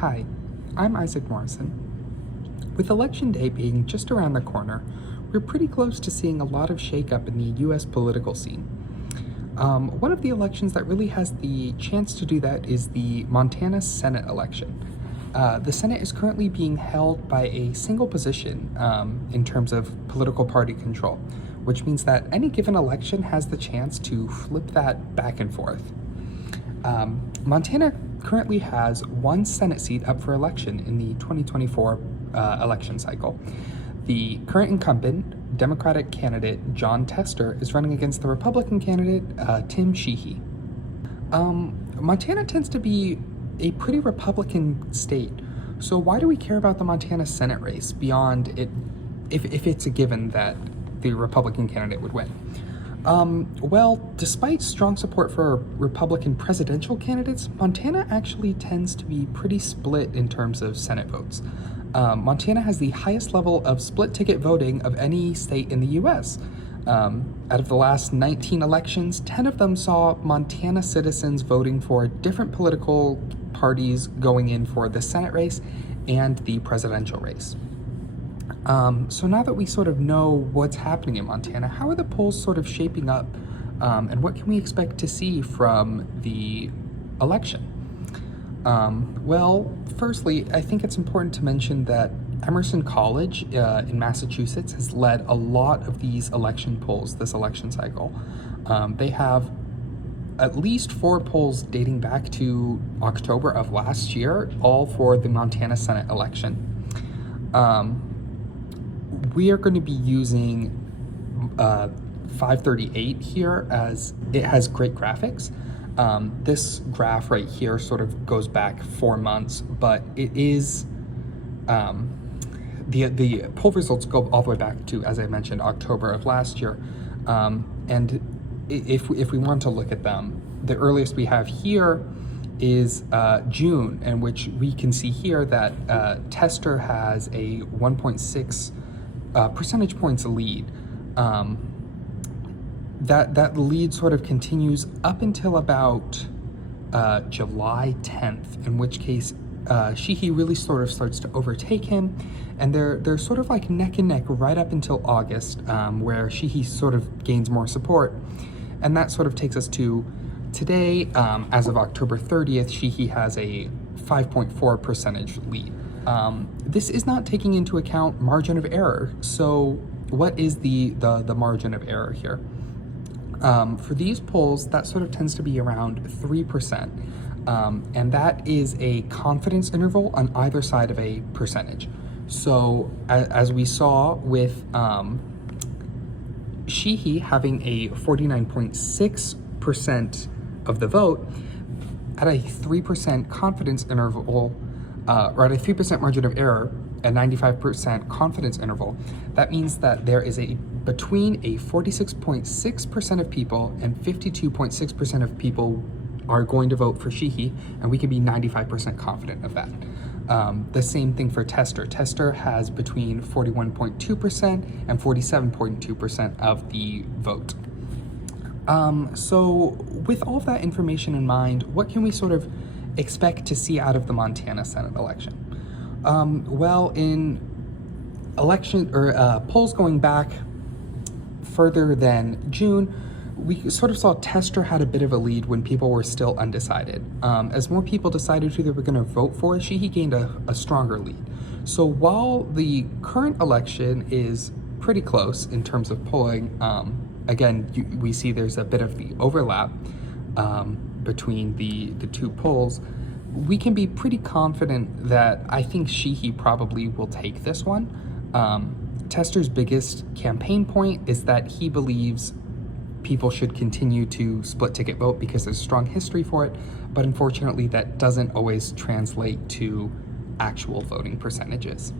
Hi, I'm Isaac Morrison. With Election Day being just around the corner, we're pretty close to seeing a lot of shakeup in the US political scene. One of the elections that really has the chance to do that is the Montana Senate election. The Senate is currently being held by a single position in terms of political party control, which means that any given election has the chance to flip that back and forth. Montana currently has one Senate seat up for election in the 2024 election cycle. The current incumbent, Democratic candidate Jon Tester, is running against the Republican candidate Tim Sheehy. Montana tends to be a pretty Republican state, so why do we care about the Montana Senate race beyond it if it's a given that the Republican candidate would win? Well, despite strong support for Republican presidential candidates, Montana actually tends to be pretty split in terms of Senate votes. Montana has the highest level of split ticket voting of any state in the US. Out of the last 19 elections, 10 of them saw Montana citizens voting for different political parties going in for the Senate race and the presidential race. So now that we sort of know what's happening in Montana, how are the polls sort of shaping up, and what can we expect to see from the election? Well, firstly, I think it's important to mention that Emerson College in Massachusetts has led a lot of these election polls this election cycle. They have at least 4 polls dating back to October of last year, all for the Montana Senate election. We are going to be using 538 here as it has great graphics. This graph right here sort of goes back 4 months, but it is the poll results go all the way back to, as I mentioned, October of last year. And if we want to look at them, the earliest we have here is June, in which we can see here that Tester has a 1.6 percentage points lead. That lead sort of continues up until about July 10th, in which case Sheehy really sort of starts to overtake him, and they're sort of like neck and neck right up until August, where Sheehy sort of gains more support. And that sort of takes us to today. As of October 30th, Sheehy has a 5.4 percentage lead. This is not taking into account margin of error. So what is the margin of error here? For these polls, that sort of tends to be around 3%. And that is a confidence interval on either side of a percentage. So as we saw with Sheehy having a 49.6% of the vote at a 3% confidence interval, or at a 3% margin of error, a 95% confidence interval, that means that there is between a 46.6% of people and 52.6% of people are going to vote for Sheehy, and we can be 95% confident of that. The same thing for Tester. Tester has between 41.2% and 47.2% of the vote. So with all of that information in mind, what can we sort of expect to see out of the Montana Senate election? Well, in election or polls going back further than June, we sort of saw Tester had a bit of a lead when people were still undecided. As more people decided who they were going to vote for, Sheehy gained a stronger lead. So while the current election is pretty close in terms of polling, again, we see there's a bit of the overlap between the two polls. We can be pretty confident that I think Sheehy probably will take this one. Tester's biggest campaign point is that he believes people should continue to split ticket vote because there's strong history for it, but unfortunately that doesn't always translate to actual voting percentages.